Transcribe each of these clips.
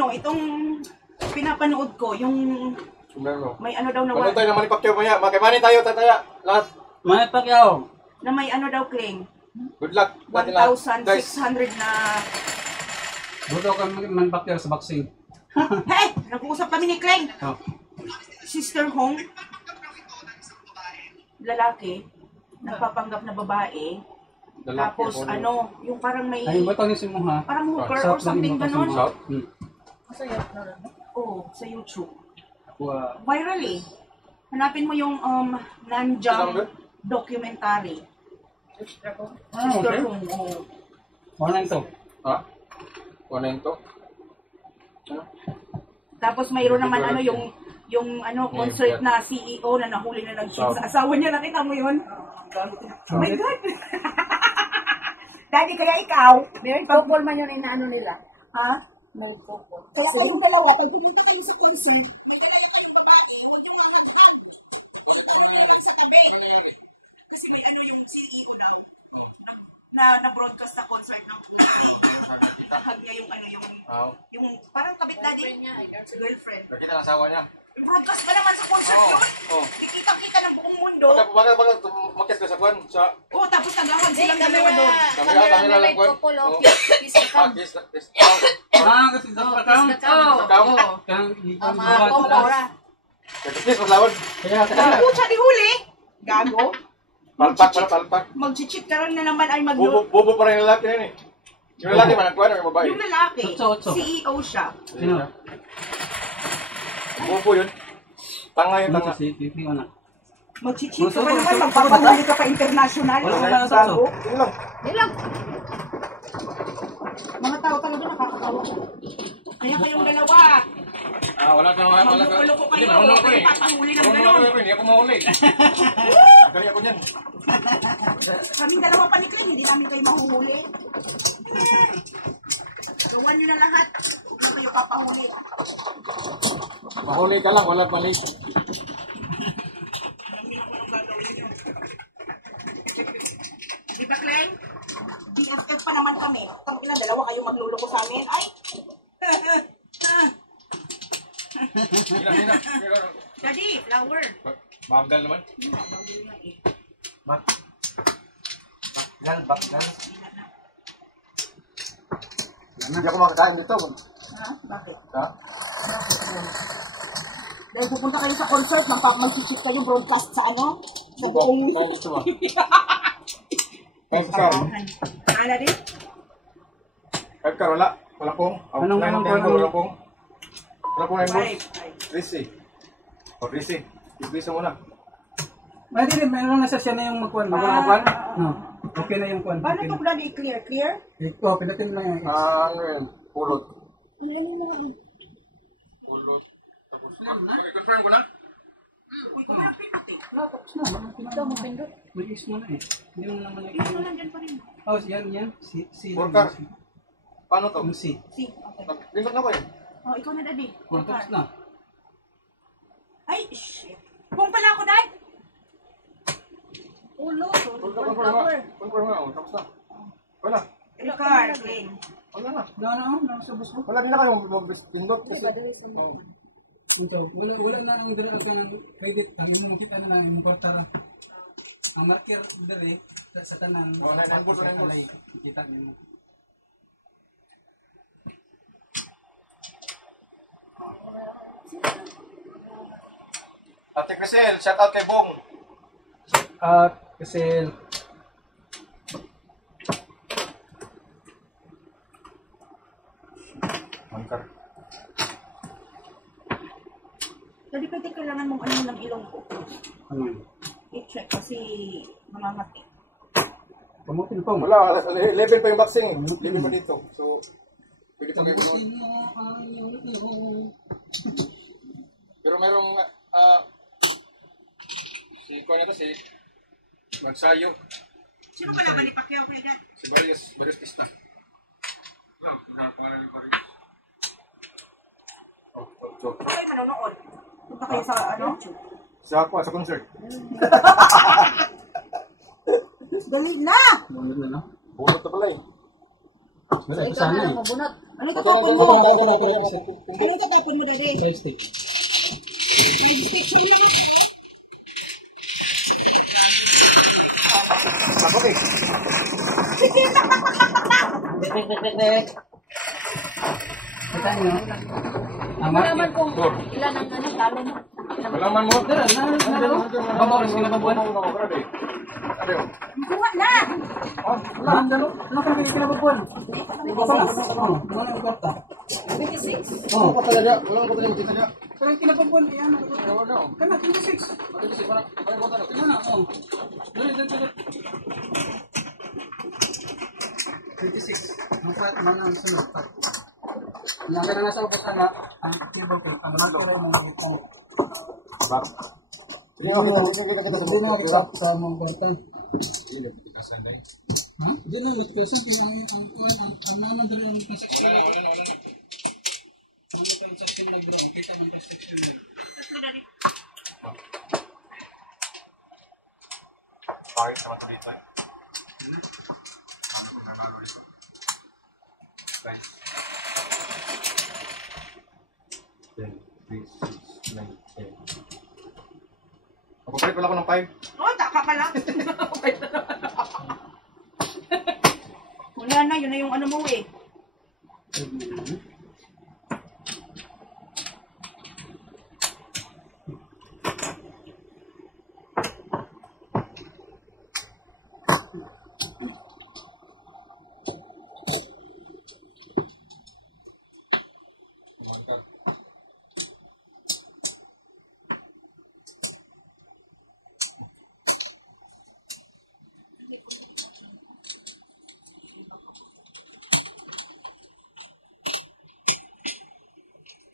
No, itong pinapanood ko, yung may ano daw na Ano tayo na Manny Pacquiao maya? Makimani tayo, tataya. Lahat. Manny Pacquiao. Na may ano daw claim. Good luck. Natin lahat. 1,600 na... Buto ka Manny Pacquiao sa boxing. Hey! Nag-uusap kami ni Clay. Oh. Sister Hong. Lalaki. Nagpapanggap na babae. Tapos ano, yung parang may... Ay, ba't ang isin mo ha? Parang hooker or something ganon. Oo, sa YouTube. Viral eh. Hanapin mo yung Nanjang documentary. Sister Hong. Ano ito? Ha? Ano ito? Tapos mayroon naman ano yung ano concert na CEO na nahuli na nag-shoot sa asawa niya. Nakita mo yun? Oh my God! Daddy, kaya ikaw, may couple man yun inaano nila. Ha? No couple. Kaya kayong dalawa, pag pinito kayo sa concert, kasi may ano yung CEO na broadcast na concert ng nakag niya yung ano yung parang kabit daddy niya, si girlfriend. Nakita ang asawa niya. Broadcast pa naman sa concert yun. Nakikita ng buong mundo. Baka makis ka sa kwan. Oo, tapos nagahag silang dalawa doon. Kamera lang kwan. Kiss. Kasi sa kakao. Kiss, maglawad. Pucha, di huli. Gago. Palpak. Mag-cheat ka rin na naman ay Bubo pa rin yung lalaki na yun eh. Yung lalaki man nagkwan o yung babae? Yung lalaki, Otso. CEO siya. Sino? Bubo yun. Tanga yung tanga. Mag-cheat ka pa naman, magpapahuli ka pa international. Gago. Yun lang. Mga tao talaga nakakatawa. Kaya kayong dalawa. Wala ka. Magloko kayo. Huwag kayo papahuli ng gano'n. Hindi ako mahuli. Gali ako niyan. Kaming dalawa pa ni Clay, hindi namin kayo mahuhuli. Gawan nyo na lahat. Huwag na kayo papahuli. Mahuli ka lang, wala mali. Di ba, Clay? BFF pa naman kami. Tang ilang dalawa kayo magluloko sa amin. Ay! Daddy, flower. Bagal naman. Bakgal. Hindi ako makakain dito. Ha? Bakit? Ha? Dahil pupunta kayo sa concert, mag-check kayo broadcast sa ano? Sa buong... Ano din? Kahit ka, wala. Wala pong. Anong Wala pong na yung Risi. O, Risi. Iblisa mo na. Hindi, meron na siya na yung magkuhan. Magkuhan? No. Okay na yung kuhan. Paano ito lagi i-clear? Clear? Ito, pinutin mo na yan. Ano yan? Pulot. Pulot. Tapos na. I-confirm ko na? Uy, kung na pinot eh. Tapos na. Ito, mapindot. Mag-is mo na eh. Hindi mo naman Ito na nandyan pa rin. Oh, yan. C. Worker. Paano to? Yung C. Si, okay. Pindot na ko eh. Oh, ikaw na, Daddy. Tapos na. Ay, shit. Kung pala ako, Dad. Ulo. Confirm nga. Tapos na. Wala. Ricard, Glenn. Wala na. Nasa bus mo. Wala din na kayo pindot. Wala na ang dala ka ng credit. Ang imo makita na lang imong kwartara. Ang marker dire sa tanan. Kita nimo. Ate Crisel, shout out kay Bong. Kasi Angkar. Daddy, pwede kailangan mong ano ng ilong ko. ano yun? I-check kasi mamamati. Kamutin pa mo. Wala, level pa yung boxing eh. Level pa dito. So, pwede ito kayo manood. Pero merong, si Kuya na to, si Magsayo. Sino ka naman ni Pacquiao kaya dyan? Si Barrios Pista. Wow, kung pangalan ni Barrios. Sino kayo manonood? Punta kayo sa ano? Sa ako, sa concert. Dali na! Bunot na no? Bunot na pala eh. Wala, sana eh. Ano tatapon mo? Ano tatapon mo dali? Plastic. Takot eh. Kita niyo? Ang Malaman market. kung ilan ang ano, talo mo. Malaman mo? Dara, babawas ka na babuan. Ano yun? Kuha na! Wala, ano ka kinababuan? Wala, wala yung kwarta. 26? Oo. Wala talaga. Wala ko talaga kita niya. Pero kinababuan, yan. Wala. Kana, 26. Kana, oo. Dali. 26. Ang fat, mana ang sunod pa. Yang ka na nasa ubos na ang table tape. Ang marker ay mga ito. Bak. Hindi kita Hindi na kita sa mga kwarta. Hindi kita sanday. Ha? Hindi na, matikasan. Ang naman dali ang transaction. Wala na. Ang transaction nag-draw. Kita ang transaction nag. Bakit naman ito dito eh? Ano nanalo dito? Guys. 10, 3, 6, 9, 10. Magpapalit pala ako ng 5. Oh, taka pala. Wala na, yun na yung ano mo eh.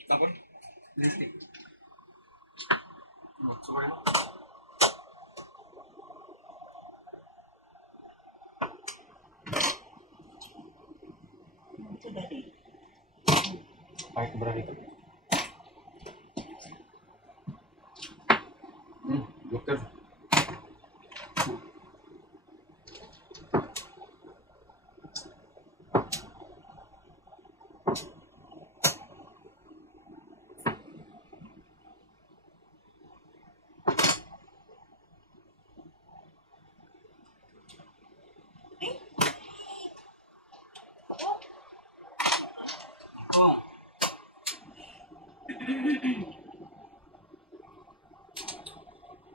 Tapon? Plastic. Sorry. Ito dali. Bakit ko berani? Dokter.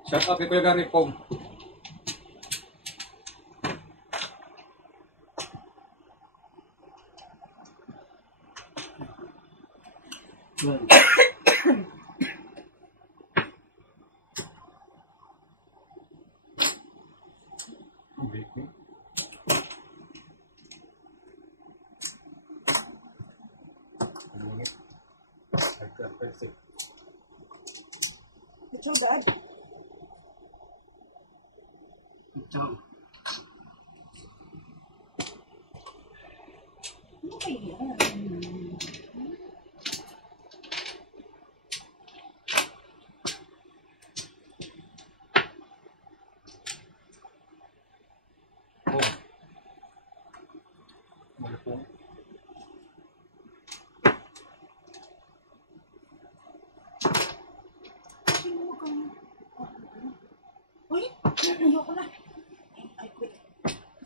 Shout out kay Kuya Gary Pong. Well, Ito dad. ito. Ano kaya? Oh. Malupong. Uy, ayoko na. Ay, quit.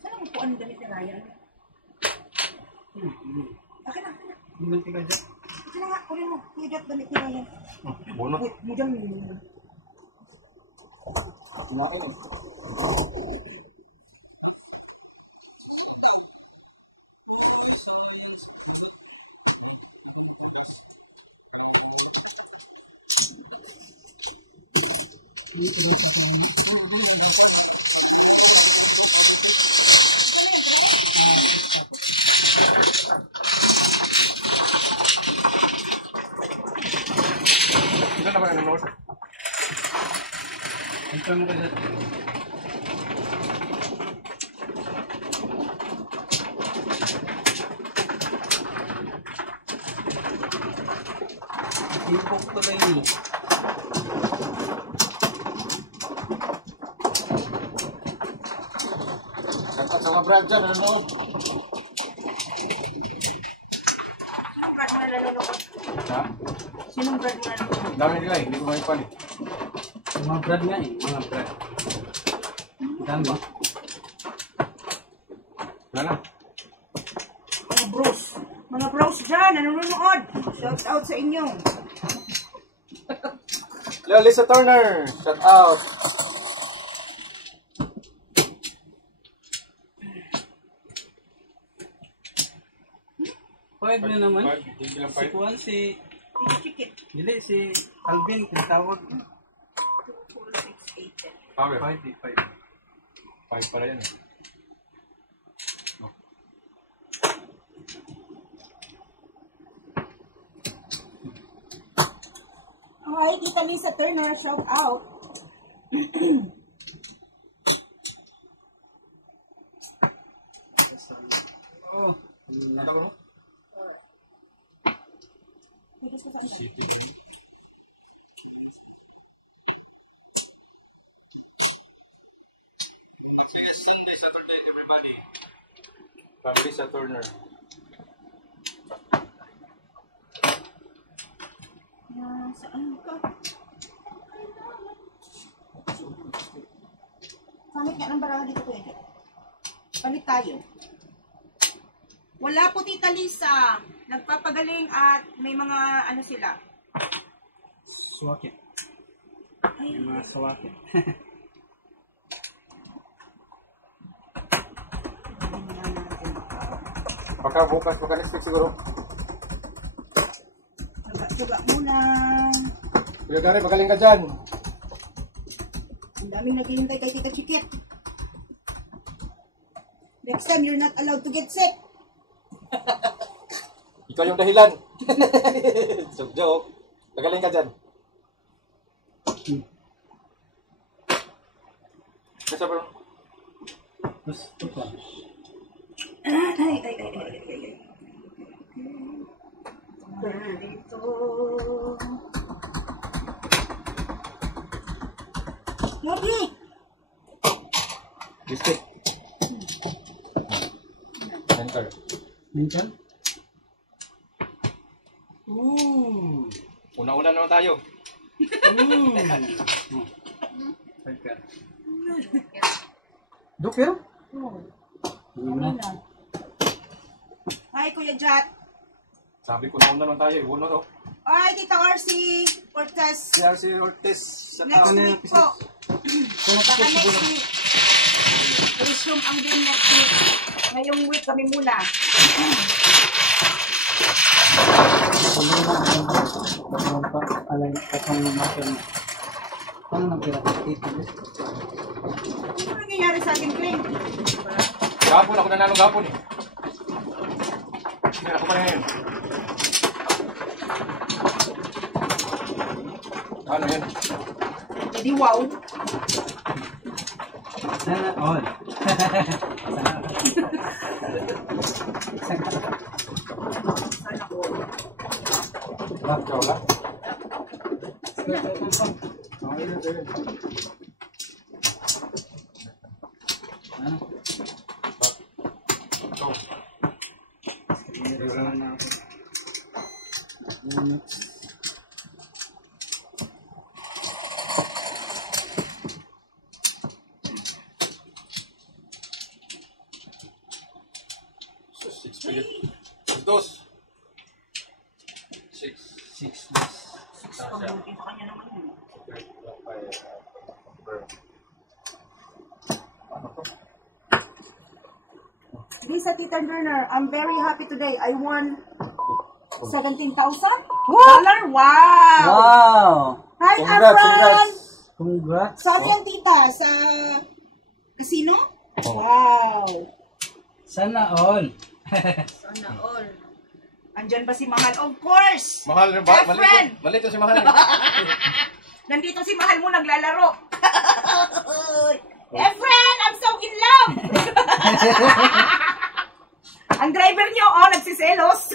Saan ang upuan ng damit ni Ryan? Akin na. Ganti ka dyan. Saan nga, kunin mo. Hidat damit ni Ryan. Bono. Wait, mo dyan. Ilan naman ang nanonood? Ito mo kayo dyan. Ipok to kayo. Shout out sa mga brad dyan, ano? Ha? Sinong brad mo na lang? Dami nila eh, hindi ko maipalit. Mga brad nga eh, mga brad. Dami. Wala na. Mga bros dyan, nanonood. Shout out sa inyo. Leo Lisa Turner, shout out. Pwede na naman. Hindi lang Si Juan, si... Chicken. Hindi, si Alvin, kung tawag. 2, 4, 6, 8, 10. Power. 5. 5 para yan. Hi, Tita Lisa Turner, shout out. Lisa Turner. Saan ka? Pamit nga ng baraha dito pwede. Palit tayo. Wala po, Tita Lisa. Nagpapagaling at may mga ano sila. Swakit. May mga swakit. Baka bukas, baka next week siguro. Tsaga muna. Kuya Gary, magaling ka dyan. Ang daming naghihintay kay Tita Chikit. Next time, you're not allowed to get sick. Ikaw yung dahilan. Joke. Magaling ka dyan. Kasi bro. Terus, ito pa. Ay. Lagi! Biscuit. Enter. Minsan? Una-una naman tayo. Pagka. Duker? Hindi na. Hi, Kuya Jat. Sabi ko na naman tayo. Uno to. Hi, Tita RC Cortez. CRC Ortiz. Next week po. Baka next week. Resume ang game next week. Ngayong week kami muna. Ano nang pira? Ano nangyayari sa akin, Glenn? Gapon, ako nanalo gapon eh. Hindi, ako pa rin. Ano yan? Hindi wow. Sana all. Sana ko. Ikaw lang. Ano? Ikaw. Dos. Six. Pagbuti sa kanya naman yun. Lisa Tita Turner, I'm very happy today. I won $17,000. Wow! Wow! Hi, Congrats, Afran! Congrats. Saan yan, tita? Sa casino? Wow! Sana all. Sana all. Andyan ba si Mahal? Of course! Mahal ba? Efren! Malito si Mahal. Nandito si Mahal mo naglalaro. Efren, I'm so in love! Ang driver niyo, nagsiselos.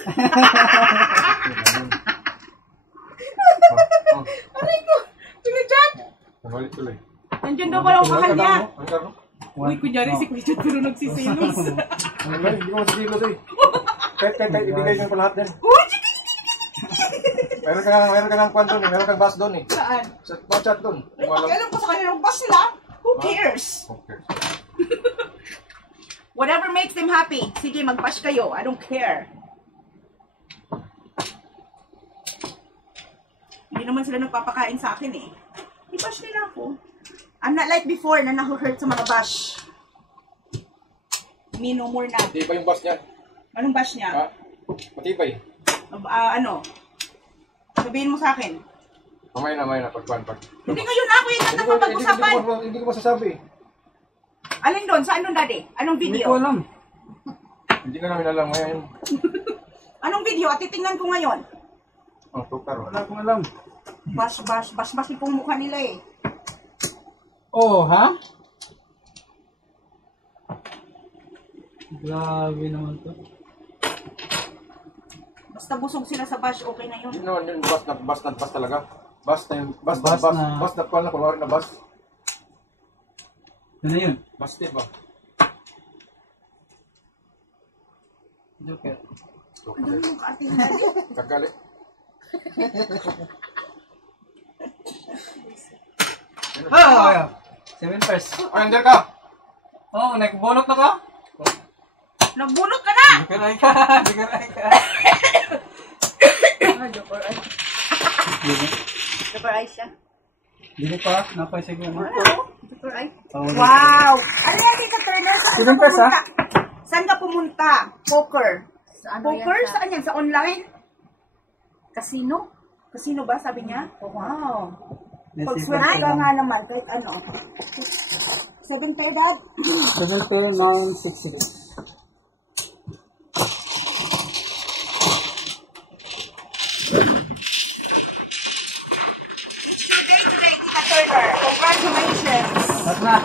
Aray ko, pinadyan. Malit tuloy. Nandiyan daw pala ang mahal niya. Ang karno? Uy, kunyari si Kuya Jad pero nagsiselos. Hindi ko masasilo to eh. Kahit ibigay ko pa lahat din. Uy, Meron ka ng kwan doon eh. Meron kang bus doon eh. Saan? Sa chat doon. Ay, pakialam ko sa kanilang bus sila. Who cares? Okay. Whatever makes them happy. Sige, mag-bash kayo. I don't care. Hindi naman sila nagpapakain sa akin eh. I-bash nila ako. I'm not like before na nahu-hurt sa mga bash. Me no more na. Di ba yung bus niya? Anong bash niya? Ha? Matibay. Ano? Sabihin mo sa akin. Mamaya na. Pag. Hindi ngayon ako yung natang mapag-usapan. Hindi ko masasabi. Alin doon? Saan doon, Daddy? Anong Hindi video? ko alam. Hindi ka namin alam ngayon. Anong video? At titingnan ko ngayon. Oh, tukar. Wala akong alam. Bash yung mukha nila eh. Oh, ha? Grabe naman to. Basta busog sila sa bash, okay na yun. Hindi naman yun, bus talaga. Bus na yun. Bus na kwan na, kunwari na bus. Ano yun? Bus diba? Joker. Ano yung kaating Daddy? Kagali. Ah! 7 pairs. Ay, hindi ka! Oh, nagbulot na ka? Nagbulot ka na! Nagkaray ka. Joker ay. Joker ay siya. Dili pa, napay sige mo. Joker ay. Oh, Wow! Ano yan dito, Turner? Saan ka sa? Saan ka pumunta? Poker. Ano Poker? yan, Saan yan? Sa online? Casino? Casino ba, sabi niya? Wow. Nasipan Pag-swerte ko ka lang. nga naman, kahit ano. 7 pair, Dad? 72966. It's your day today, Tita Turner. Congratulations. At na.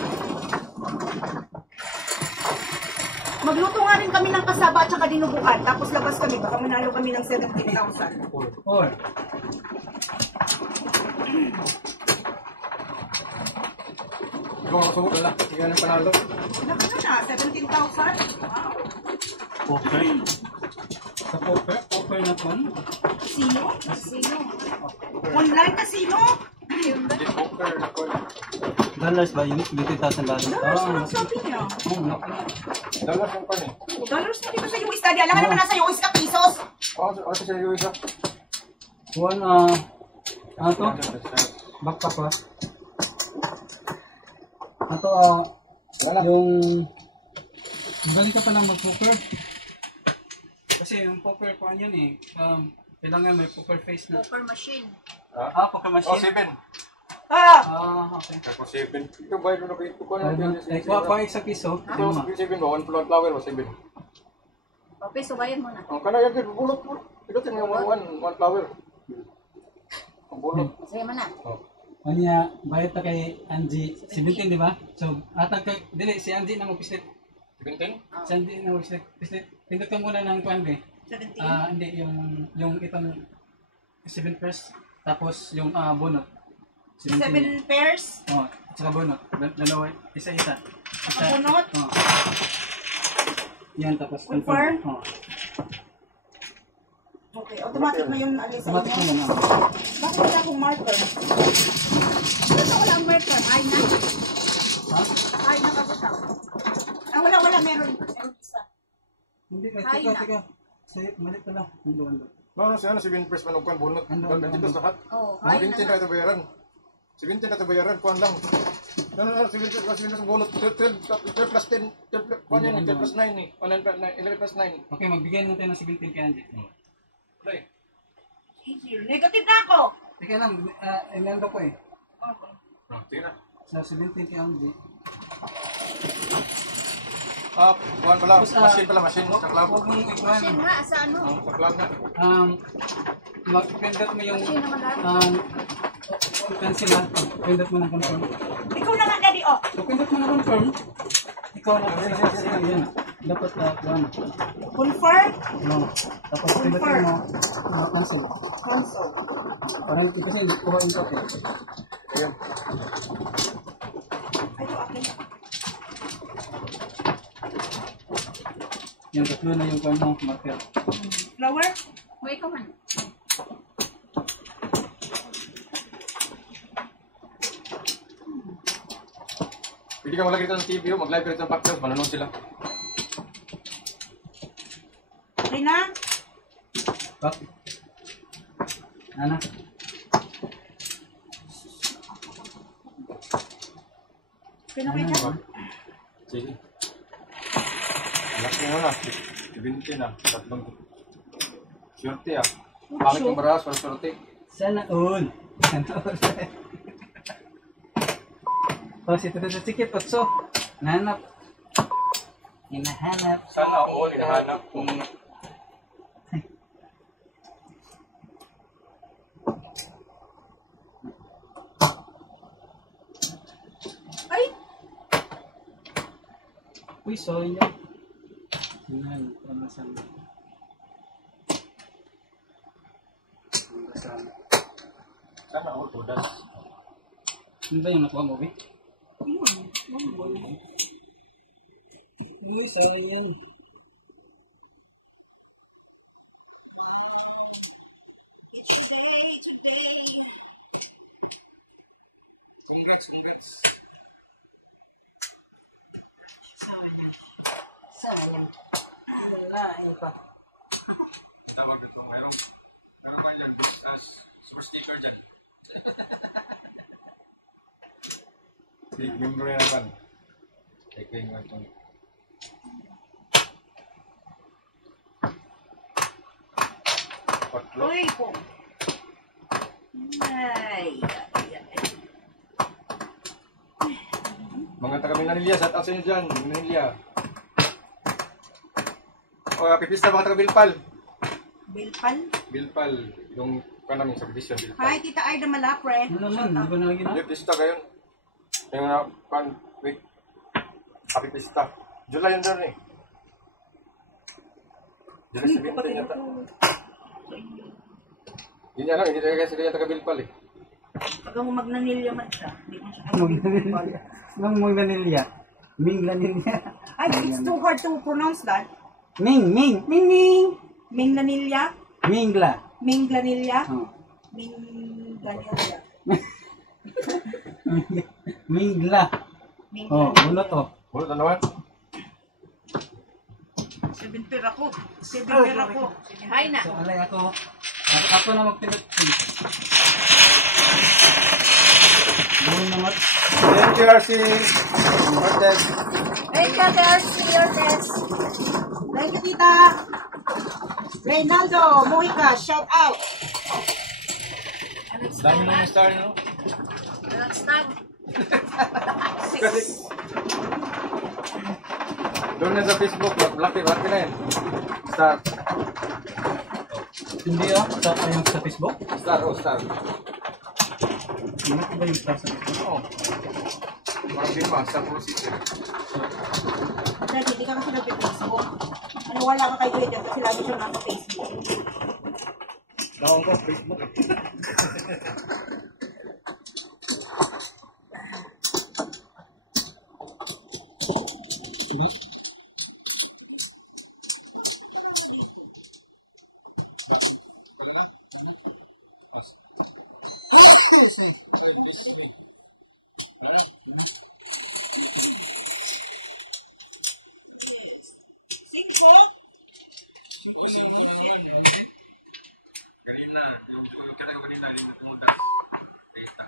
Magluto nga rin kami ng kasaba at saka dinuguan. Tapos labas kami. Baka manalo kami ng 17,000. 4. Ikaw ang sumunod na. Sige ng panalo. Laki na na, 17,000. Wow. Poker. Sa poker na po. Casino? Casino? Online casino? Hindi poker na kwan. Dollars ba yun? $20,000. Dollars na lang sabi niya. Dalas yung kwan eh. Dollars na dito sa US, Daddy. Alam ka naman nasa US ka, pesos. Ano siya yung isa? One, ano to? Backpack ba? Ato, yung... Magaling ka palang mag-poker. Kasi yung poker ko yan eh. Kailangan may poker face na. Poker machine. Poker Oh, machine. 7. Okay. Tapos 7. Ito ba yung ito ko na? Kuha isang piso. Ito 7 ba? 1 flower o 7? O, peso, bayan mo na. Ang kanaya din, bulot mo. Ito tingnan mo 1 flower. Ang bulot. Sige mo na. Kanya, bayad ta kay Angie. 17, di ba? So, atag kay... Dili, si Angie na mag-pislit. 17? Si Angie na mag-pislit. Pindot ka muna ng kwan, be. 17. Hindi, yung itong 7 pairs. Tapos yung bunot. 7 pairs. Oh, at saka bunot. Dalawa, isa-isa. Bunot? Oh. Yan, tapos Confirm? Oh. Okay, automatic na yung alis sa Automatic inyo. na lang. Bakit wala akong marker? Ito, wala ang marker. Ay na. Ha? Ay, nakabutaw. Wala, meron isa. Hindi, Ay, teka. Say, mali pala. Ando. Ano siya na 7 first manukwan bunot. Dito sa hat. Oh, Mga ay 20 na. na ito bayaran. 17 na ito bayaran, kuhan lang. 17 sa bunot. 12 plus 10. 12 plus 9 eh. 11 plus 9. Okay, magbigay natin ng 17 kay Angie. Okay. Easier. Negative na ako. Teka lang, inendo ko eh. Sige na. Sa 17 kay Angie. Kuhan pala. Tapos, Machine. Sa club. Huwag mong ikuhan. Machine nga, sa ano? Sa club na. Mag-pindot mo yung Machine naman lang. pencil ha. Pindot mo ng confirm. Ikaw na nga, Daddy, oh. So, pindot mo ng confirm. Ikaw na kasi yan. Dapat kuhan. Confirm. No. Tapos pindot mo cancel. Console. Parang kasi kuhain ko. Ayun. Ay, ito akin. Yan, tatlo na yung kuhan mo, marker. Flower? O, ikaw man. Pwede ka maglagay dito ng TV, mag-live ka dito ng Pacquiao, manonood sila. Okay na? Oh. Ano? Okay na kayo dyan? Sige. Laki na na. 70 na. Tatlong. Shorty ah. Pangit yung baras, para shorty. Sana all. Sana all. Oh, si Tito Tikit, 8. Nahanap. Hinahanap. Sana all, hinahanap ko. Ay! Uy, sorry niya. Yan, pamasama. Pamasama. Sana all, todas. Ano ba yung nakuha mo, Vic? Uy, sorry yan. Congrats. Big member na naman. Taking nga itong. Patlo. Uy po. Ay. Mga taga Minanilya, shout out sa inyo dyan. Minanilya. O, pipista mga taga Bilpal. Bilpal. Bilpal. Yung kanang subdivision Bilpal. Hi, Tita Arda Malapre. Ano naman, di ba nalagyan Hindi, pista kayo. Yung week. Happy pista. July yun doon eh. July 17 yata. Yun yan lang, hindi tayo kasi kaya taga Bilpal eh. Pag ako magnanilya man siya, hindi ko siya Nang Maglanilya. Minglanilya. Ay, it's too hard to pronounce that. Ming. Minglanilya? Mingla. Minglanilya? Oh. Minglanilya. Mingla. Oh, ulo to. Ulo, tanawan. 7 pera ko. 7 pera ko. Hi na. So, alay ako. Ako na magpinot. Buhay naman. Thank you, RC. Martes. Thank you, Tercy. Your test. Thank you, Tita. Reynaldo Mojica, shout out. Dami na yung star, no? Next time. Kasi, doon na sa Facebook, laki na yun. Star. Hindi sa Facebook? Star, star. Hindi ba yung sa Facebook? Oo. Parang din ba, sa Pro City. Dahil hindi ka kasi nag-Facebook. Ano, wala ka kay Kuya dyan kasi lagi siya naka-Facebook. Nawang ko, Facebook. Galina, yung kata ko kanina, yung mudas. Data.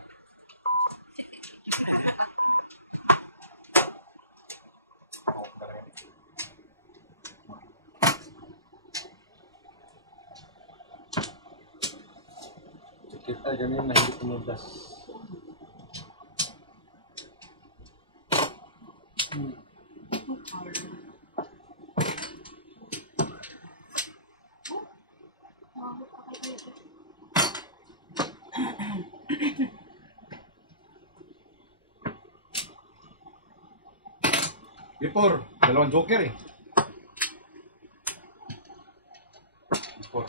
Kita ganina, hindi tumudas. Before, dalawang joker eh. Before.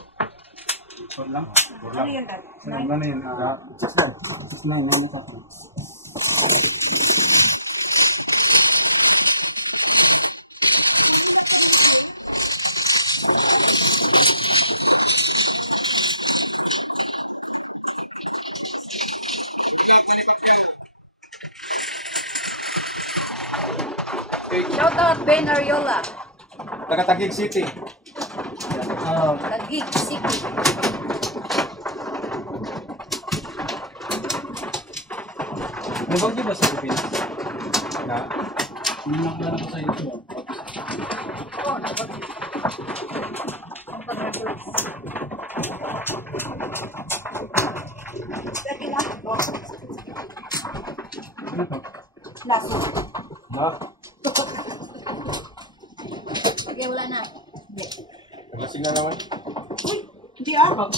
Ito lang. Ano yun, Dad? Ano yun? Ano pa? Shout out Ben Ariola. Taga Taguig City. Taguig City. Nabagyo ba sa Pilipinas? Na? Nakilala ko sa YouTube. Oh, napag. Ang pag-replace. Lagi lang. Ano to? Laso. Na? Okay, wala na. Lasing na naman. Uy, hindi ah. Pa.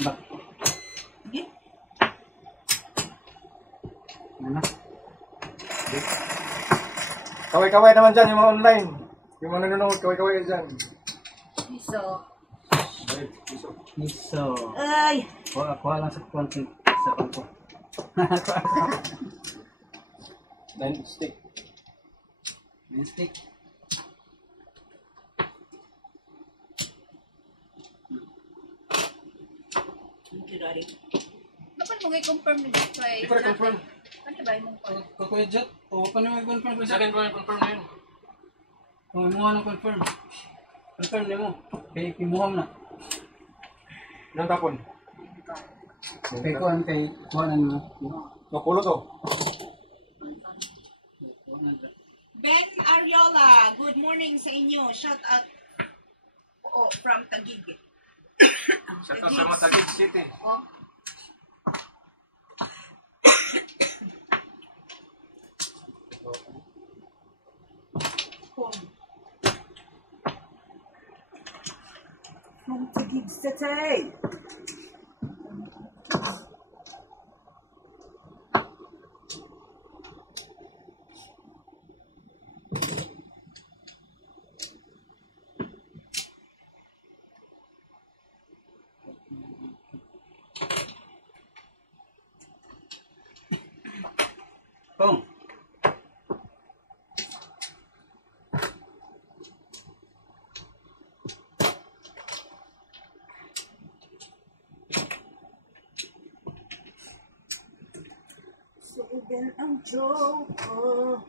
Ba? Hindi. Ano na? Kaway-kaway naman dyan, yung mga online. Yung mga nanonood, kaway-kaway dyan. So, So, Ay. kuha lang sa content sa bangko. Nine stick. Mistake. Thank you, Daddy. dapat mo i-confirm nito kay... Hindi ko na-confirm. Ano ba yung mong Kuya Jet, o paano mo i-confirm ko Sa akin ko na-confirm na yun. O, imuha ng confirm. Confirm niya mo. Kay imuha mo na. Ilang tapon? Kay kuhan, kay kuhanan mo. Makulo to. Ben Ariola, good morning sa inyo. Shout out from Taguig. Shout out sa mga Taguig City. Oh. From Taguig City. Pong. So then ang joke ko.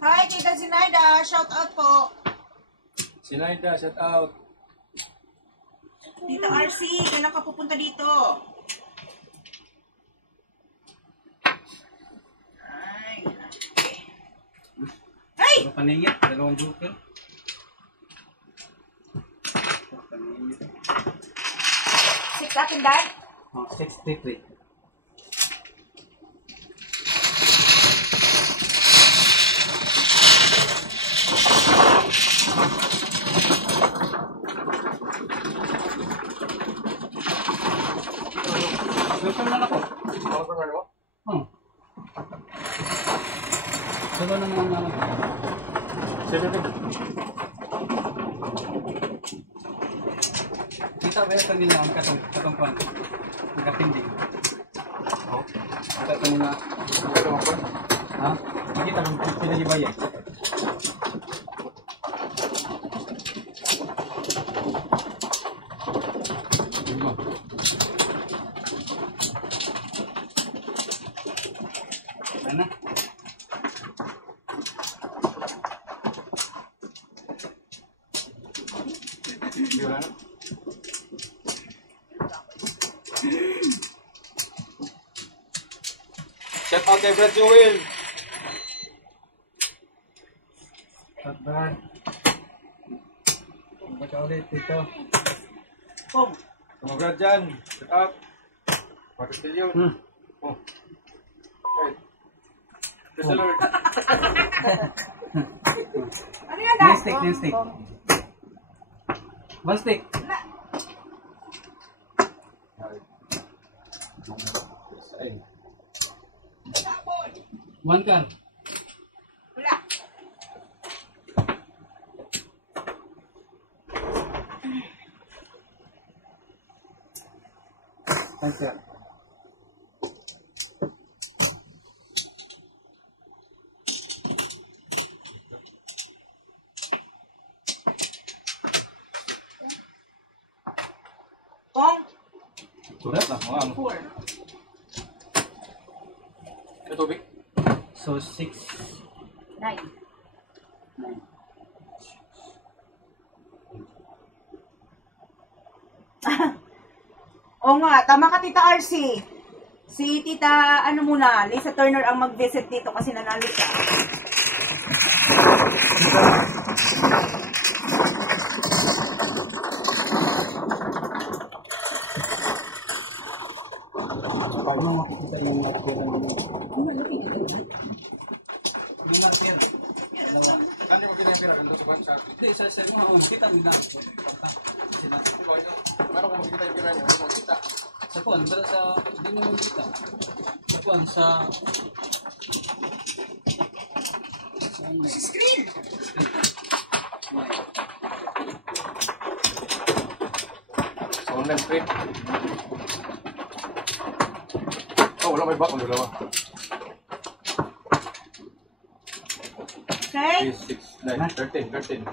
Hi, Tita Zinaida. Shout out po. Sinaida, shout out. Tita RC, kailan ka pupunta dito? Ay. Ay! Puro paningit, dalawang joker. Puro paningit. Six atin, Dad. Oh, 633. Welcome na ako. Confirm mo? Oh. Salo ng mga naman. Sige, sige. Kita ba yung kanila ang katungkuan? Ang kapinding. Oh. Kita kanila. Ang gano'n ako. Ha? Kita kung pinagibaya. Ano? Hindi wala na. Shout out kay Brad Jewel. Bye. Baca ulit dito. Pong. Mga Brad dyan. Shout out. Pakastilyon. Oh. Hey. Praise the Lord. Ano yan, Dad? Next stick, next stick. One stick. Ay. One card. Wala. Thanks, sir. Pong. Surat lah, mga ano. 4. Ito tubig. So, 6. 9. 9. Oo nga, tama ka Tita RC. Si Tita, ano muna, Lisa Turner ang mag-visit dito kasi nanalo siya. Paano makikita yung marker ng Ano ba pinag-iwan? yung marker? Dalawa. Kani mo kinapira ganito sa bansa. Hindi, sa mo, kita nila. Sila. Paano ko makikita yung pira niya? Ano makikita? Sa kuwan, pero sa, hindi mo makita. Sa kuwan, sa... Screen! Sa online screen. Oh, wala may back. Wala dalawa. Okay? 6, 9, 13.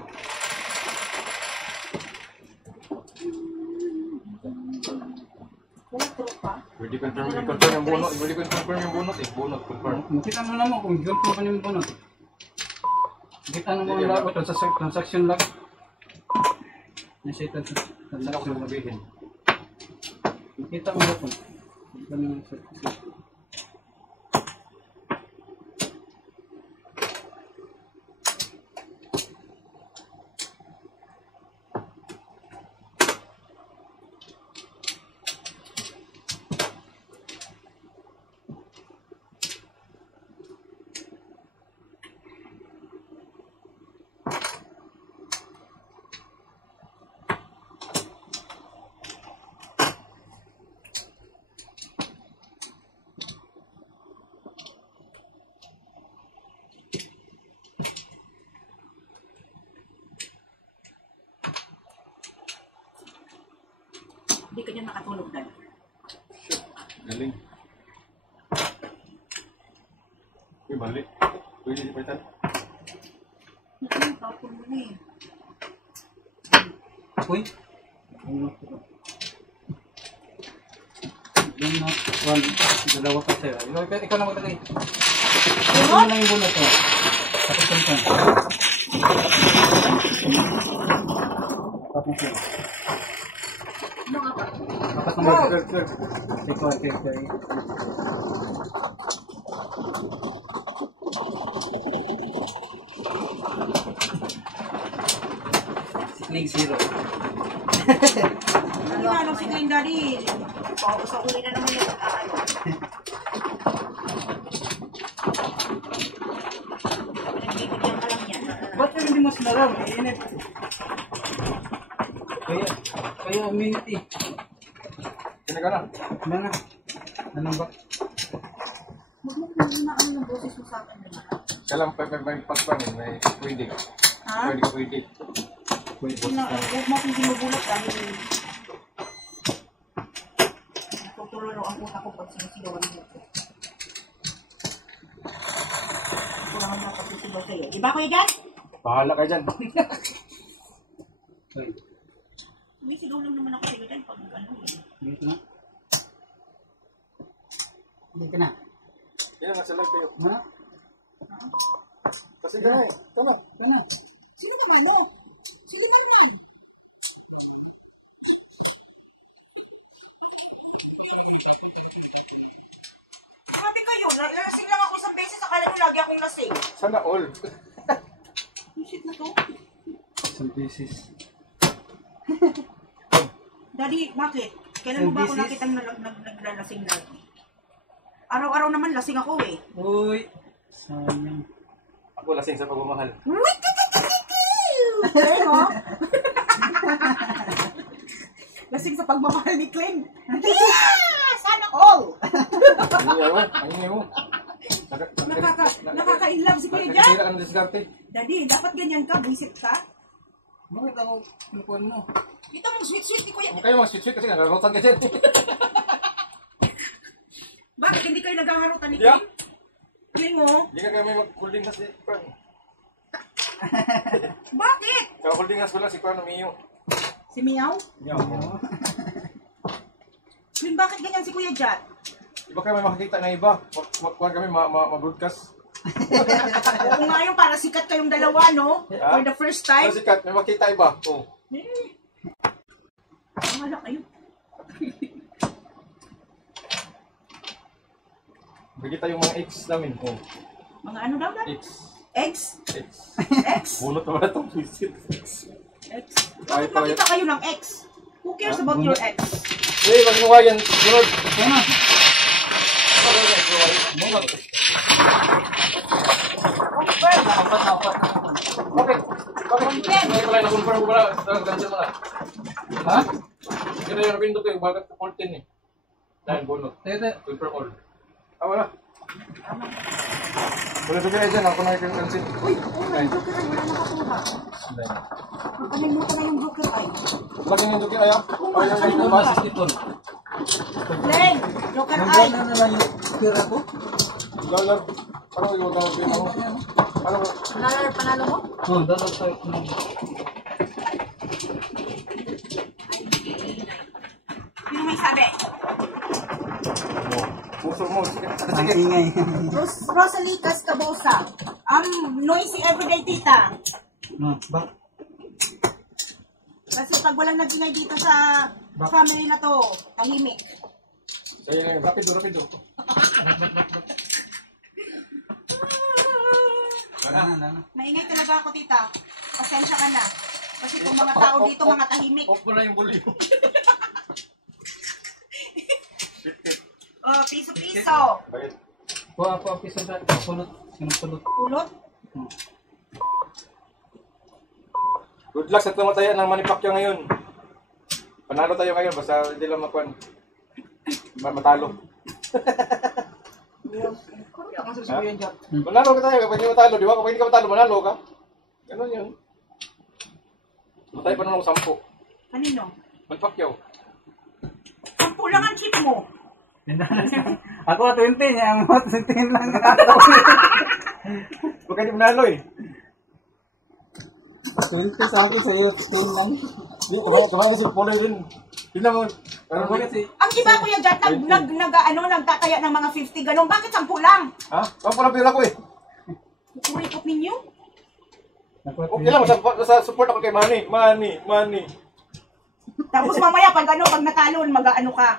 Wala true pa. Pwede confirm yung bunot. Pwede confirm yung bunot eh. Bunot, confirm. Makita mo naman kung yun po kanyang bunot. Makita mo ang log ito sa transaction log. Nasa ito sa Saan ako transaction log. sabihin? Makita mo ito. Makita mo sa Hindi ka dyan makatulog dahil. Galing. Uy, balik. Pwede di palitan. Ano, tapon mo eh. Uy. Yung na, one, dalawa pa sa'yo. Ikaw na maglagay. Ito mo lang yung bunot ko. Tapos ka. Apat na sa'yo. Ano nga ba? Apat na sa'yo. Ikaw. Sikling 0. Ano nga lang si Glenn Daddy? Sa uli na naman yung ano. Nagbibigyan ka lang yan. Ba't hindi mo sinaraw? Init. Kaya immunity. Sino ka na? Mga. Anong ba? Huwag mo na ano yung boses mo sa akin naman. Kailang may paspan eh. May pwede. Ha? Pwede. Wait, Huwag mo akong sinubulat dahil natutulolo ang utak ko pag sinisigawan mo ko. Ako naman nakapisigaw sa'yo. Diba Kuya Jan? Bahala ka dyan. Wait. May sigaw lang naman ako sa'yo dyan pag ano eh. Dito na. Dito na. Yan, nasa live kayo. Ha? Kasi gano'n eh. Tono. Ito na. Sino naman no? Sino naman? Sabi kayo, nalasing lang ako sa beses. Akala nyo lagi akong lasing. Sana all. Yung shit na to. Isang pieces. Daddy, bakit? Kailan mo ba ako Beses? nakitang naglalasing lagi? Araw-araw naman lasing ako eh. Uy. Sayang. Ako lasing sa pagmamahal. Ano? Lasing sa pagmamahal ni Clem. Yeah! Sana all! Ang inyo. Nakaka-inlove si Kuya Jan. Nakakasira ka ng diskarte. Daddy, dapat ganyan ka, visit ka. Bakit ako pinukuhan mo? Ito mong sweet-sweet ni Kuya. Huwag kayo mga sweet-sweet kasi nagarotan ka dyan. Bakit hindi kayo naghaharutan ni Yeah. Clem? Clem oh. Hindi ka kami mag-holding na si Kwan. Bakit? Ka-holding na sila si Kwan, umiyo. Si Miao? Yeah. Clem, bakit ganyan si Kuya Jat? Iba kayo may makakita na iba. Kuhan kami ma-broadcast. Oo nga yun, para sikat kayong dalawa, no? For the first time. Ano sikat? May makita iba. Oh. Wala kayo. Bigita yung mga ex namin. Oh. Mga ano daw na? Ex. Ex? Ex. Ex? Bunot naman itong visit. Ex? Bakit makita kayo ng ex? Who cares about your ex? Eh, magmukha yan. Bunot. Ano? Bakit? Hindi pala na-confirm ko pala. Cancel mo na. Ha? Kaya yung napindot ko yung bakit 14 eh. Dahil bunot. Confirm all. Wala. Wala ito kaya dyan. Ako na yung cancel. Uy, may joker ay wala nakakuha. Nakalimutan na yung joker ay. Lagi ng joker ay. Ay, yung mas. Len, joker ay. Nagbuwan na lang yung pira ko. Lalar. Ano yung dalag din ako? Ano ba? Panalo mo? Oo, dalag tayo. Sino may sabi? Puso mo. Ang ingay. Rosalie Cascabosa. Noisy everyday tita. Bak. Kasi pag walang nagingay dito sa family na to, tahimik. Sige lang. Rapido, rapido. Maingay talaga ako, tita. Pasensya ka na. Kasi itong mga tao dito, mga tahimik. Off mo na yung volume. Oh, piso-piso. Bakit? Kuha po ang piso dahil. Pulot. Pulot. Pulot? Good luck sa tumatayan ng Manny Pacquiao ngayon. Panalo tayo ngayon, basta hindi lang makuan. Matalo. Manalo ka tayo, kapag hindi matalo, di ba? Kapag hindi ka matalo, manalo ka. Ganun yun. Matay pa naman ako 10. Kanino? Manny Pacquiao. Ang pulang ang chip mo. Ako 20 niya. Ang 20 lang. Huwag ka di manalo eh. 20 sa ako sa'yo. 10 lang. Tumakas sa pulay din. Hindi naman. Ang iba, Kuya Jat, nagtataya ng mga 50 ganun. Bakit 10 lang? Ha? Ang pula pila ko eh. Kurikot ninyo? Okay lang, sa support ako kay Manny. Manny. Tapos mamaya, pag natalo, mag-ano ka.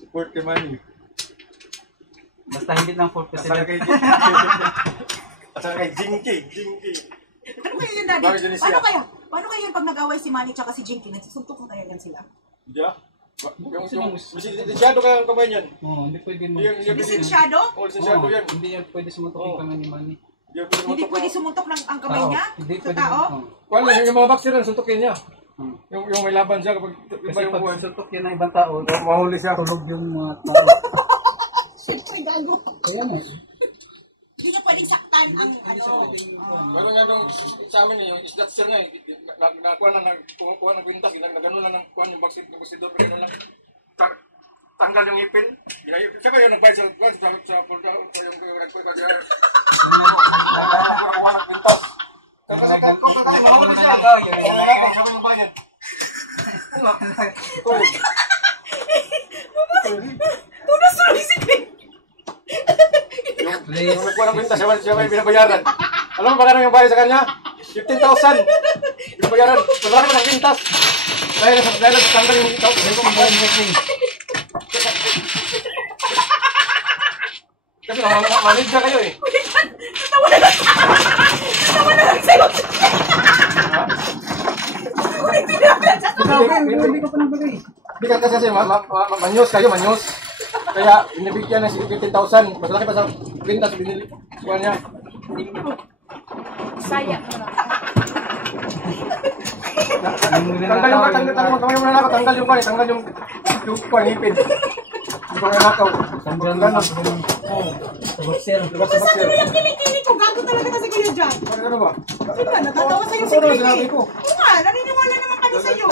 Support kay Manny. Basta hindi lang 4%. Asal kay Jinky. Ano kaya yun, Daddy? Bakit yun siya? Paano kaya yun pag nag-away si Manny tsaka si Jinky? Nagsusuntok kaya yan sila? Yeah. Yung lisensyado kaya ang kamay niyan. Oo, hindi pwede mo. Lisensyado? Oo, lisensyado yan. Hindi yan pwede sumutok yung kamay ni Manny. Hindi pwede sumuntok ng ang kamay niya? Hindi Sa pwede. tao? Kung yung mga boxer yan, suntukin niya. Yung may laban siya kapag Kasi iba yung pag buwan. suntok yun ng ibang tao, Mahuli siya. tulog yung mga tao. Siyempre, gago. Kaya na. Hindi niya pwedeng saktan ang ano. Meron nga nung sa amin yung isdat sir nga eh. Nakuha na kumukuha ng kwintas. Nagano na ng kuha yung baksidor. Gano'n lang. Tanggal yung ipin. Siya ba yung nagbayad sa pulda? Yung nagkuha siya. Nakuha ng kwintas. Kasi kung kakay, mahuli siya. Siya ba yung bayad? Tunas na si Greg. Yung nagkuha ng kwintas, siya ba yung binabayaran? Alam mo ba kano yung bayad sa kanya? 15,000. Binabayaran. Malaki pa ng kwintas. Dahil tanggal yung kasi manig na kayo eh. Natawa na lang sa'yo. Hindi ko pa nang bagay. Hindi ka kasi manyos kayo, manyos. Kaya binibigyan na 15,000. Mas laki pa sa kwintas binili. Kuha niya. Sayang. Tanggal yung ipin. Hindi ko nakaw. Tanggal na. Tabakser. Sabi mo yung kinikili ko, gago talaga na si Kuya John. Ano ba? Diba, natatawa sa'yo si Ano Greg. sinabi ko? Oo nga, naniniwala naman kami sa'yo.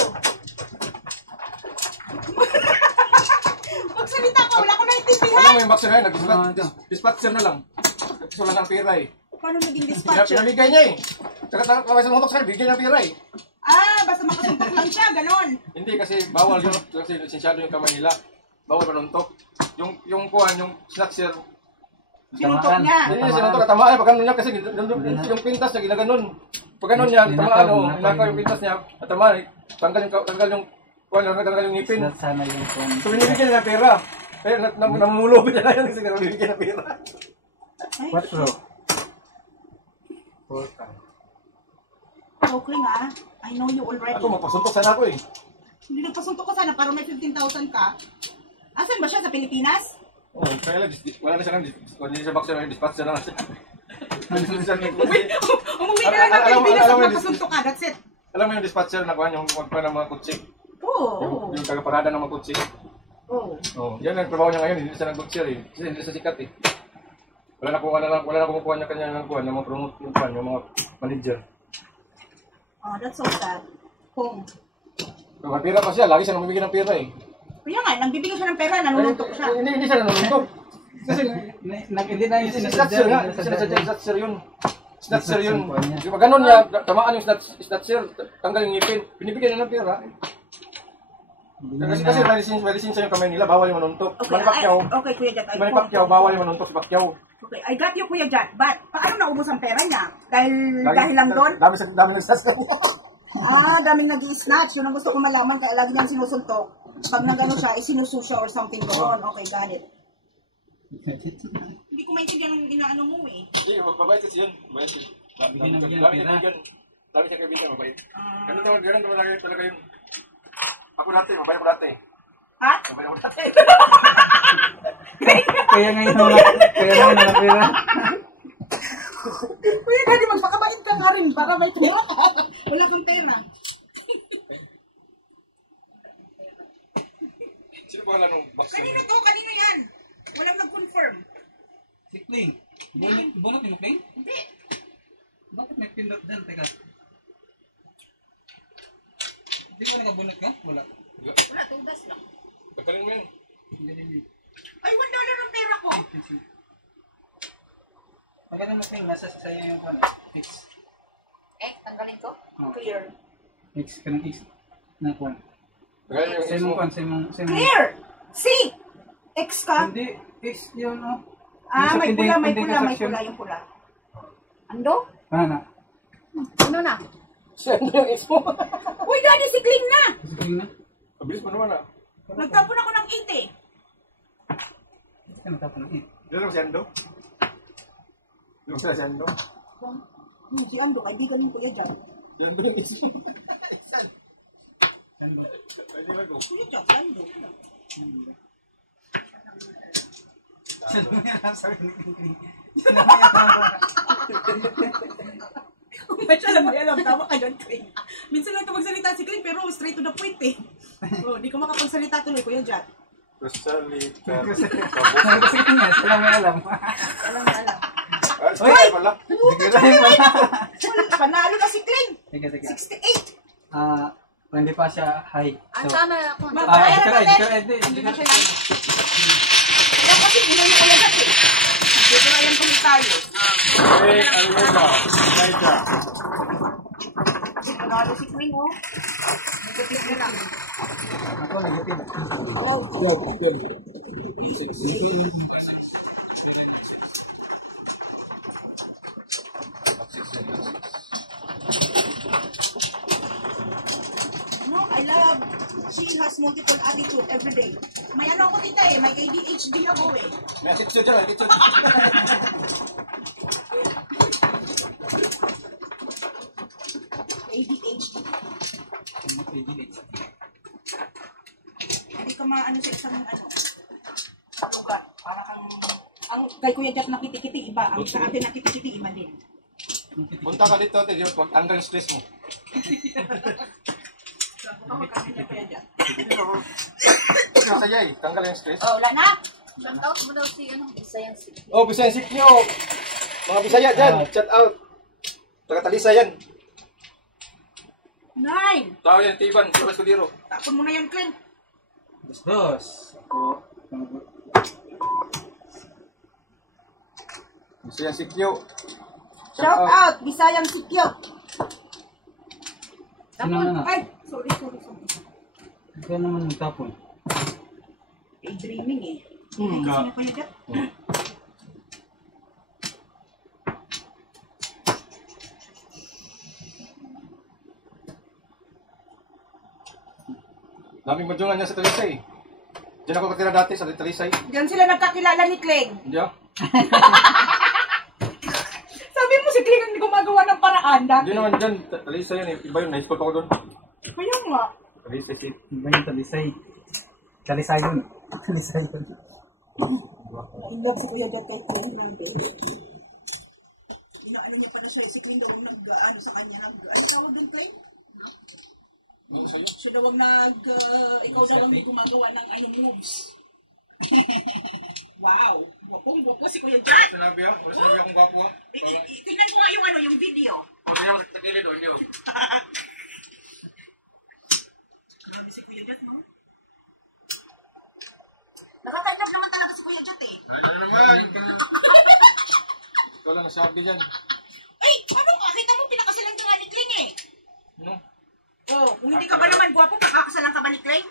Magsalita ka, wala ko naintindihan. Ano mo yung boxer na yun? Nag-dispatcher na lang. Nagsulat ng pira eh. Paano naging dispatcher? Pinamigay niya eh. Tsaka kaway sa motok sa'yo, bigyan ng pira eh. Basta makasuntok lang siya, ganon. Hindi kasi bawal yun. Kasi lisensyado yung kamay nila. bawal manuntok. Yung kuhan, yung snatcher. Sinuntok niya. Hindi, sinuntok, tamaan. Pag ano niya, kasi yung pintas niya, ginaganon. Pag ano niya, tamaan, hinakaw yung pintas niya, at tamaan, tanggal yung kuhan, tanggal yung ngipin. Sana yung phone. So, binibigyan niya ng pera. Pero namumulo niya na yun kasi binibigyan ng pera. 4. 4. Okay nga. I know you already. Ako, magpasuntok sana ako eh. Hindi nagpasuntok ka sana para may 15,000 ka. Asan ba siya? Sa Pilipinas? Oo, kaya lang, wala na siya nang, hindi siya boxer na, dispatcher na lang siya. Umuwi na lang ng Pilipinas at magpasuntok ka. That's it. Alam mo yung dispatcher na kuhan, yung magpa ng mga kutsi. Oo. Yung tagaparada ng mga kutsi. Oo. Oh, yan ang trabaho niya ngayon, hindi siya nag-boxer eh. Kasi hindi siya sikat eh. Wala na kumukuha niya kanya ng kuhan, ng mga promote yung kuhan, yung mga manager. Oh, that's so sad. Kung. May pera pa siya, lagi siya namibigyan ng pera eh. Kaya nga, nagbibigay siya ng pera, nanununtok siya. Hindi siya nanununtok. Kasi Hindi na yung snatcher nga, snatcher yun. Snatcher yun. Yung ganun niya, tamaan yung snatcher, tanggal yung ngipin, binibigyan niya ng pera. Kasi may lisensya yung kamay nila, bawal yung manuntok. Okay, Manny Pacquiao, okay, Kuya Jat. Manny Pacquiao, bawal yung manuntok si Pacquiao. Okay, I got you, Kuya Jat. But, paano naubos ang pera niya? Dahil lang doon? Dami nagsas na niya. Daming nag-i-snatch. Yun ang gusto ko malaman. Kaya lagi niyang sinusuntok. Pag nagano siya, isinususya or something doon. Okay, got it. Hindi ko maintindihan ang inaano mo eh. Hindi, mabait kasi yun. Mabait yun. Dami siya kaibigan, mabait. Ganun talaga yun. Ako dati, mabait ako dati. Ha? Mabait ako dati. Kaya ngayon na pera. Kuya Daddy, magpakabait ka nga rin para may pera ka. Wala kang pera. Sino pa nung boxer? Kanino to? Kanino yan? Walang nag-confirm. Si Kling. Bunot mo, Kling? Hindi. Bakit may pindot dyan? Teka. Hindi mo nakabunot ka? Wala. Wala, tugas lang. Pagkalin mo yun. Ay, $1 ang pera ko. Pagkano mo, Kling, nasa sa'yo yung ano? Fix. Tanggalin ko? Clear. Fix ka ng X. Na kwan. Pagkalin yung Sa'yo mo kwan, sa'yo mo. Clear! See? X ka? Hindi, X yun, oh. May pula yung pula. Ando? Ano? Ano na? Siya yung ex mo. Uy, Daddy, si Kling na! Si Kling na? Mabilis mo naman ah. Nagtapon ako ng 80. Ano tapos na eh? Dito si Ando. Dito sila si Ando. Si Ando, kaibigan mo Kuya Jat. Ando yung ex mo. Sando. Pwede ba ko? Kuya Jat, si Ando. Sando mo yan, sabi ni Kling. Alam, tama ka dyan, Kling. Minsan lang ito magsalita si Kling, pero straight to the point eh. Oh, di ko makapagsalita tuloy, Kuya Jat. Salita. Kasi Kling yan, sila may alam. Alam na alam. Ay, pala. Panalo na si Kling. Sige. 68. Hindi pa siya high. Ang tama ako. Hindi na siya yan. Kaya kasi ilan yung Kuya Jat eh. Dito na yan kung tayo. Panalo si Kling, oh. Negative na lang. Ako, negative. No, I love, she has multiple attitude every day. May ano ako tita eh, may ADHD ako eh. May attitude dyan, attitude. ADHD. Hindi ka maano sa isang ano, lugar. Para kang, ang kay Kuya Jat na kiti-kiti iba, ang sa atin na kiti-kiti iba din. Punta ka dito, ate. Huwag tanggal yung stress mo. Kapag kami na Kuya Jat. Masaya eh. Tanggal yung stress. Oh, wala na. Shout out mo daw si Bisayang si. Oh, Bisaya Sik nyo. Mga Bisaya dyan. Shout out. Taga-Talisa yan. 9. Tao yan, Tiban. Sabas ko diro. Tapon mo na yan, Kling. Dos. Bisaya Sik nyo. Shout out, Bisayang Sikyo. Sino na? Ay, sorry. Ikaw naman magtapon. Daydreaming eh. Hmm. Kasi na Kuya Jat. Daming madyungan niya sa Talisay. Diyan ako katira dati sa Talisay. Diyan sila nagkakilala ni Clegg. Hindi ah. Sabi mo si Clegg ang gumagawa ng paraan dati. Hindi naman dyan. Talisay yan eh. Iba yun. Naispot ako doon. Kaya nga. Talisay City. Iba yung talisay. Talisay yun. Talisay yun. In love si Kuya Jat kay Clegg. Inaano niya pala si Clegg daw nag-ano sa kanya. Ano tawag doon Clegg? Ano sa'yo? Siya daw ang ikaw daw ang gumagawa ng moves. Wow. Gwapong-gwapo si Kuya Jat. Sinabi ah. Wala sinabi akong gwapo ah. Tingnan mo nga yung video. O, sige ako sa tagilid o. Hindi o. Grabe si Kuya Jat, no? Nakakaitab naman talaga si Kuya Jat eh. Ay, ano naman. Ikaw lang nasabi dyan. Ay, ano? Kita mo, pinakasalan ka nga ni Clegg eh. Ano? Oh, kung hindi ka ba naman gwapo, pakakasalan ka ba ni Clegg?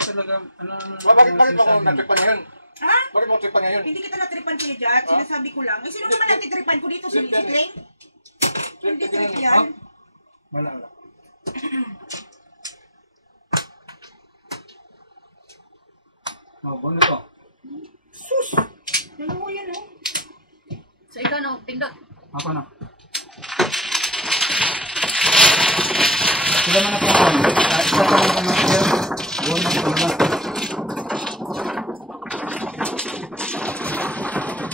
Talaga, ano... Bakit mo ako natripan ngayon? Ha? Bakit mo ako tripan ngayon? Hindi kita natripan Kuya Jat, sinasabi ko lang. Eh, sino naman natitripan ko dito? Si Clegg? Hindi trip yan. Wala. Oh, bono to. Sus! Dalawa yan, oh. So ikaw no, pindot. Ako na. Sila man ako naman. Isa pa lang ang master. Bono ko naman.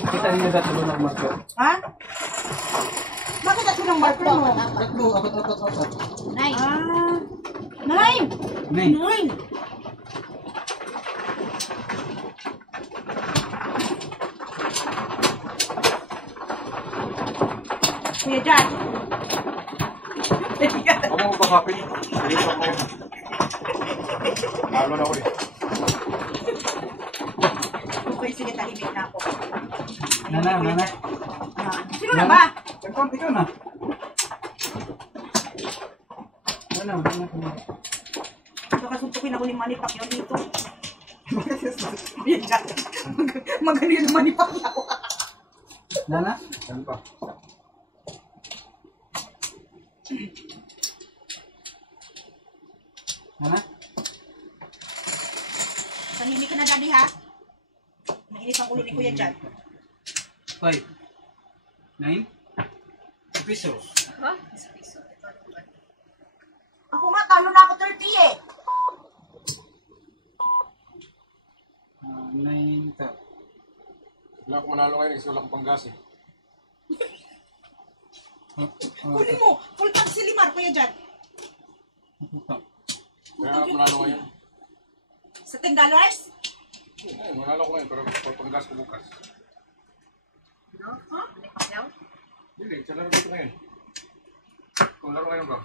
Kita niyo sa tulong ng master. Ha? Bakit ako ng marker mo? Tatlo, apat. Nay. Ah, 9! Nine. 9! Kuya Jat! Huwag mo magpapapin. Dito ako. Lalo na ako eh. Okay, sige, tahimik na ako. Nana. Sino na ba? Ikaw na. Nana. Baka suntukin ako ni Manny Pacquiao dito. Kuya Jat, magano yun ng Manny Pacquiao. Nana? Ano pa? Nana? Tahimik ka na, Daddy, ha? Mainit ang ulo ni Kuya Jat. 5. 9? Piso. Ha? Ako nga, talo na ako 30 eh. 9 ka. Wala akong manalo ngayon kasi wala akong panggas eh. Kunin mo, full tank si Limar, Kuya Jat. Kaya ako manalo ngayon. Sa $10? Ayun, manalo ko ngayon pero panggas ko bukas. Ha? May pakyaw? Hindi, sa laro dito ngayon. Itong laro ngayon ba?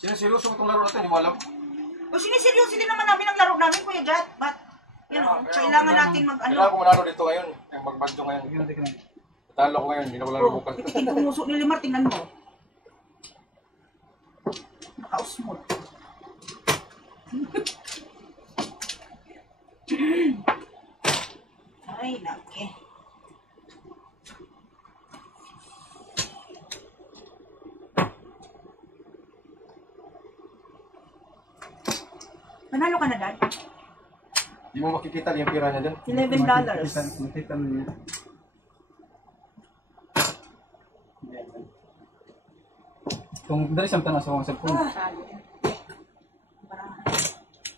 Seryoso itong laro natin, hindi mo alam. O siniseryoso din naman namin ang laro namin, Kuya Jat. But, kailangan natin Kailangan ko manalo dito ngayon. Yung magbadyo ngayon. Talo ko ngayon, hindi na ko laro bukas. Ititin kong muso ni Limar, tingnan mo. Naka-usmod. Ay, nake. Manalo ka na, Dad? Hindi mo makikita yung pira niya dyan. $11. Makita mo niya. Kung dari sa tanas sa cellphone.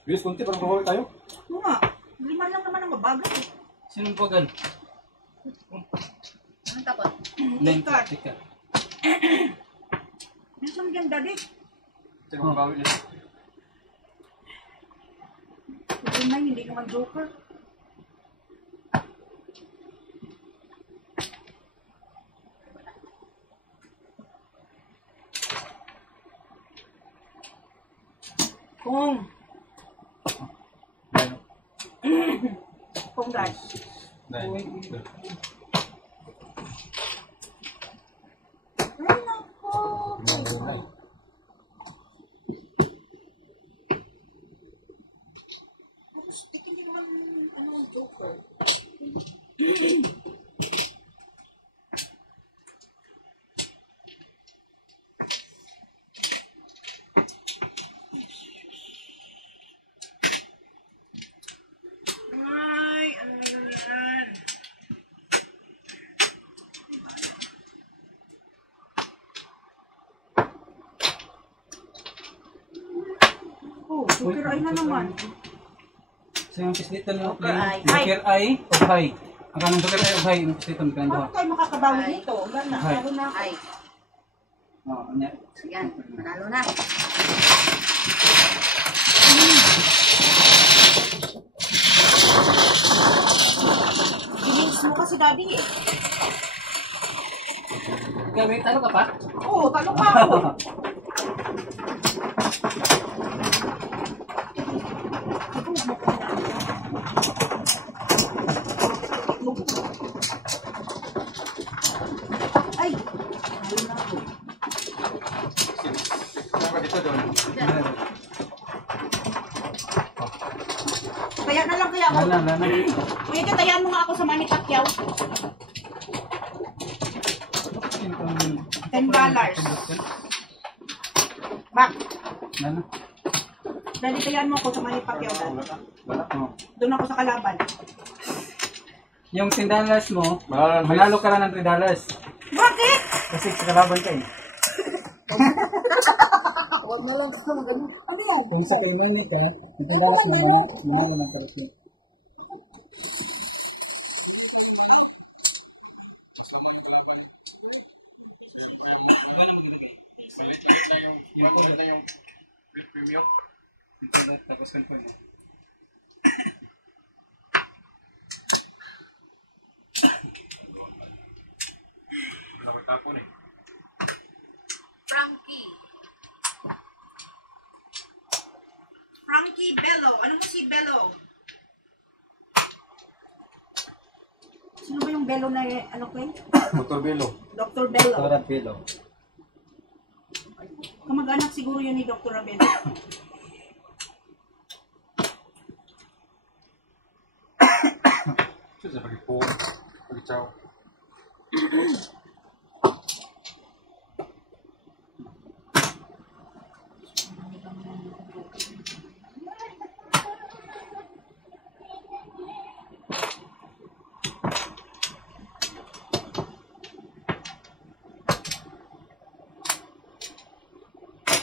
Bilis, kunti, parang mahuli tayo. Oo nga. Limar lang naman ang mabagal eh. Sinong pagal? Anong tapon? Tika. Nasaan dyan, Daddy? Tingnan mo bawi niya. Hindi na, hindi naman joker. Kung. Kung, Dad. Nine. Ay, nako. Nine. Hindi naman Poker eye na naman. So yung pislitan mo, Poker eye. poker eye o high. Ang kanong poker eye o high, yung pislitan mo kanto. Paano tayo makakabawi nito? Wala na, Ay. lalo na. Ay, Oo, anya. yan. Manalo na. Bilis mo kasi daddy eh. Kami, talo ka pa? Oo, talo pa ako. Ay, talo na ako. Saan ka dito doon? Kaya na lang kaya ako. Lana. Kuya, katayan mo nga ako sa Manny Pacquiao. $10. Bak, Lana. dali tayan mo ako sa Manny Pacquiao. Wala. Oh. Doon ako sa kalaban. Yung $10 mo, Manalo. manalo ka lang ng $3. Bakit? Kasi sa kalaban ka eh. Huwag na lang kasi magano. Ano? Kung sa kailangan ka, $10 mo, manalo ng $3. Yung premium. Tapos confirm mo. Wala ko tapon eh. Frankie. Frankie Bello. Ano mo si Bello? Sino ba yung Bello na ano ko yun? Motor Bello. Dr. Bello. Tora Pilo. Kamag-anak siguro yun ni Dr. Bello. Sa pag-ipo. Pag-chow.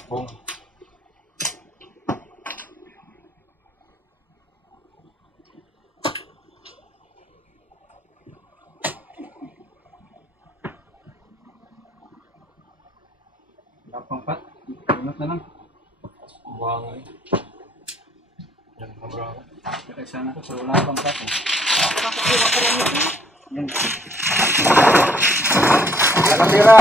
Bong. Lapang pat. Tunot na lang. Buhangin. Yan, mabrang. Kaya sana ko, pero lapang pat eh. Makakuha ko lang ito. Yan. Alam, Mira.